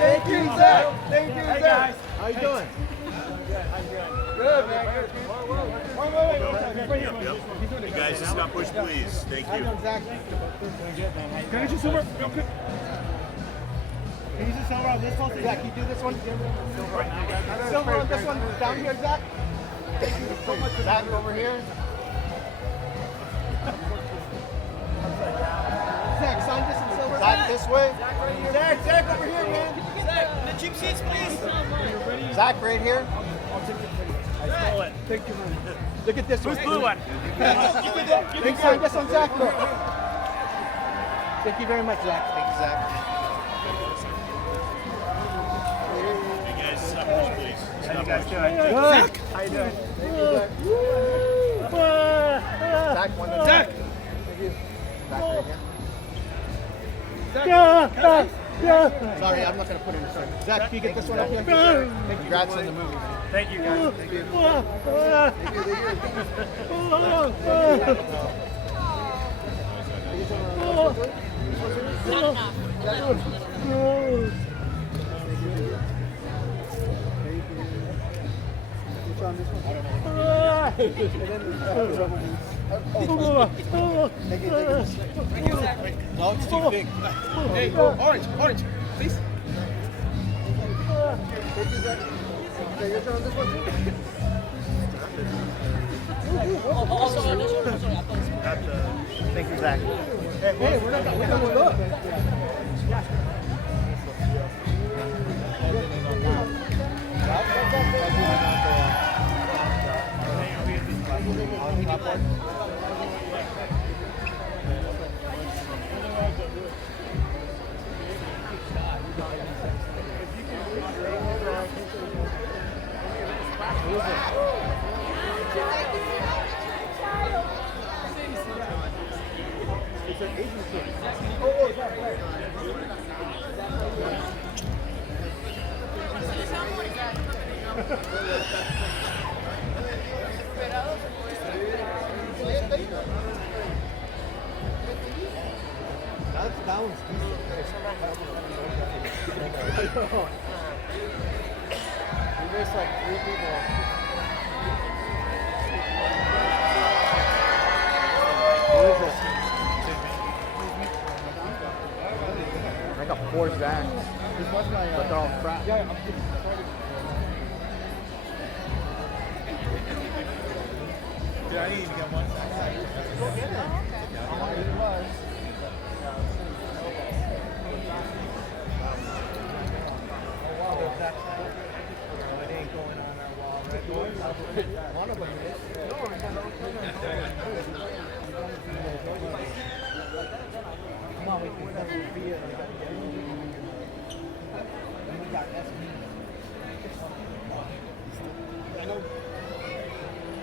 Thank you, Zack. Thank you, Hey, Zack. guys. How you doing? Good, man. Right here. You guys, just not push, please. Thank How you you. doing, Zack? Can I get you silver real quick? Can you use the silver on this one? Zack, you do this one? Silver on this one. Down here, Zack. Thank you so much. Zack over here. Zack, sign this in silver. Zack this way. Zack over here, man. Zack, the cheap seats, please. Zack right here. I stole it. Thank you, man. Look at this one. Who's blue one? Big sign this on Zack. Look. Thank you very much, Zack. Thank you, Zack. You guys, just not push, please. Just How you not guys push. doing? Good. Zack. How you doing? Thank you, Zack. Zack, one more. Zack. Thank you. Zack right here. Sorry, I'm not going to put it in a second. Zack, can you get this one up here? Congrats on the movie. Thank you, guys. Thank you. No, it's too big. Hey, orange, please. Also on this one. Thank you, Zack. Hey, we're not going to look. It's an Asian kid. That one's we missed like 3 people. Who is this? I got 4 Zacks. But they're all crap. Dude, I need to get one. One of them is. Come on, we can be it. We got SB.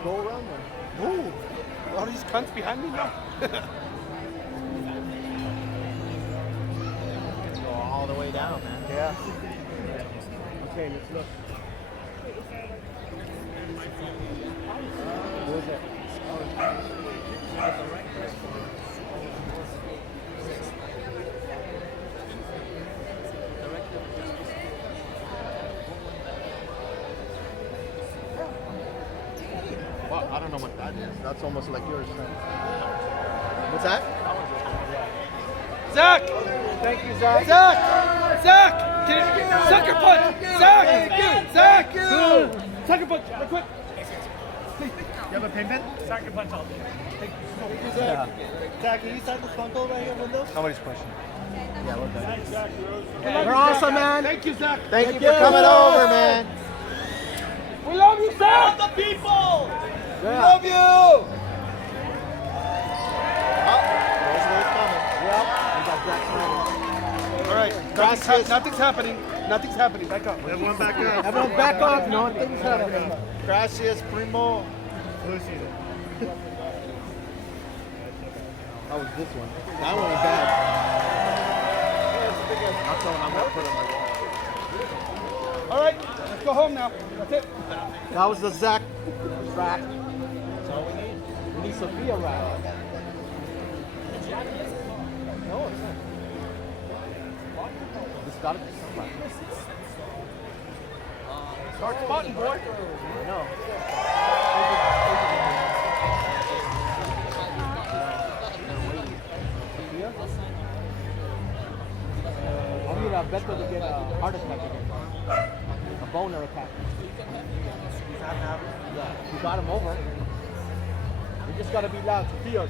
Go around them. Ooh. All these cunts behind me now. Go all the way down, man. Yeah. Okay, let's look. Who is it? Wow, I don't know what that is. That's almost like yours. What's that? Zack! Thank you, Zack. Zack! Zack! Get it! Sucker punch! Zack! Zack! Sucker punch! Real quick. You have a pain pen? Sucker punch all day. Thank you, Zack. Zack, can you sign the Funko right here with those? Nobody's pushing. Yeah, we're good. We're We're awesome, man. Thank you, Zack. Thank you for coming over, man. We love you, Zack! The people. We love you. Oh, there's what's coming. Yep. We got Zack Snyder. All right, Gracias. nothing's happening. Nothing's happening. Back up. Everyone back up. Everyone back off. Nothing's happening. Gracias, primo. That was this one. That one was bad. That's the one I'm going to put on my wall. All right, let's go home now. That's it. That was the Zack rack. That's all we need. We need Sophia rack. No, it's not. This gotta be somebody. Start spotting, boy. I know. I need Beto to get a heart attack again. A boner attack. Yeah, you got him over. We just gotta be loud. Sophia.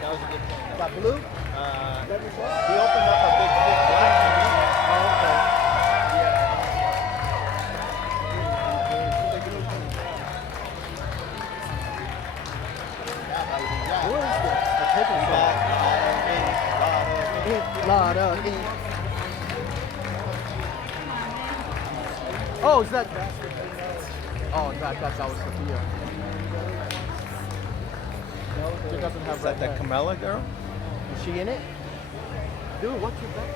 That was a good point. Got blue? He opened up a big thick black. Oh, okay. Who is this? The paper Lot of ink. Oh, is that? Oh, that was Sophia. She doesn't have Is red that the hair. Camilla girl? Is she in it? Dude, what's your back?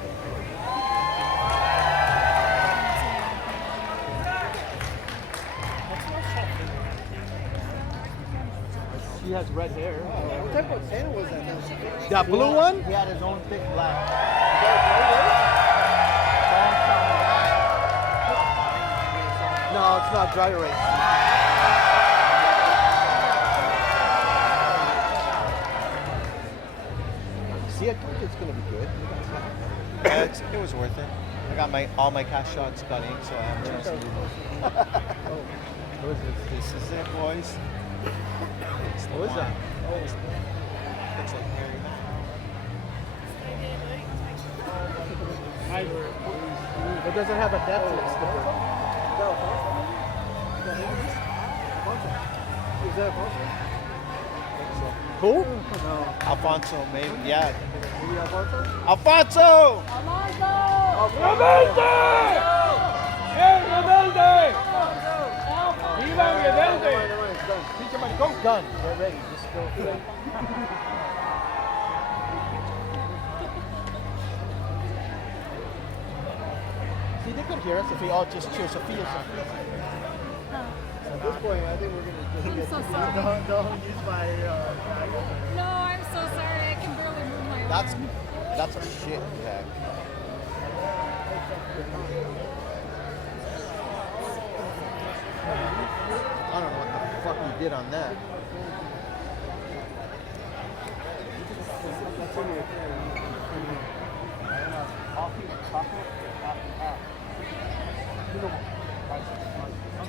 She has red hair. What type of Santa was that? That blue one? He had his own thick black. No, it's not dry erase. See, I told you it's gonna be good. Yeah, it was worth it. I got all my cash shots got in, so I have a chance to do those. What is this? This is it, boys. It's the What is one. that? Looks like Harry Mack. It doesn't have a Netflix sticker. Is that a poster? Who? No. Alfonso, maybe. Yeah. Maybe Alfonso? Alfonso! ¡Rebelde! ¡Bien, rebelde! ¡Viva el rebelde! Pinche maricón. It's done. Get ready. Just go. See, they could hear us if we all just cheer Sophia. At this point, I think we're going to just I'm get so sorry. Don't use my No, I'm so sorry. I can barely move my arm. That's a shit tag. I don't know what the fuck you did on that.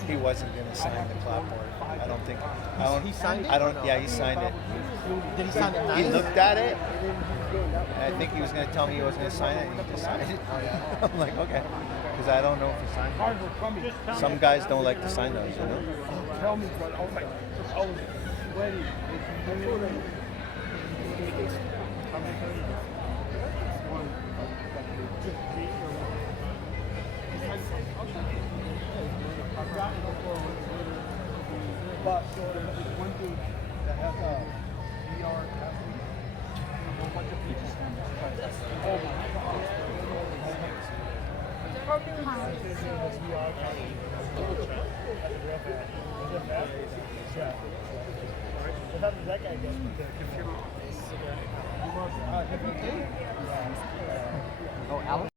He wasn't gonna sign the clapboard. I don't think. He signed it? I don't. Yeah, he signed it. Did he sign it nice? He looked at it. And I think he was gonna tell me he wasn't gonna sign it, and he just signed it. I'm like, okay, because I don't know if he signed it. Some guys don't like to sign those, you know. Tell me, but I was like, I was ready. But one dude that has a VR athlete, a whole bunch of people. Oh my god. How does that guy get the computer? If you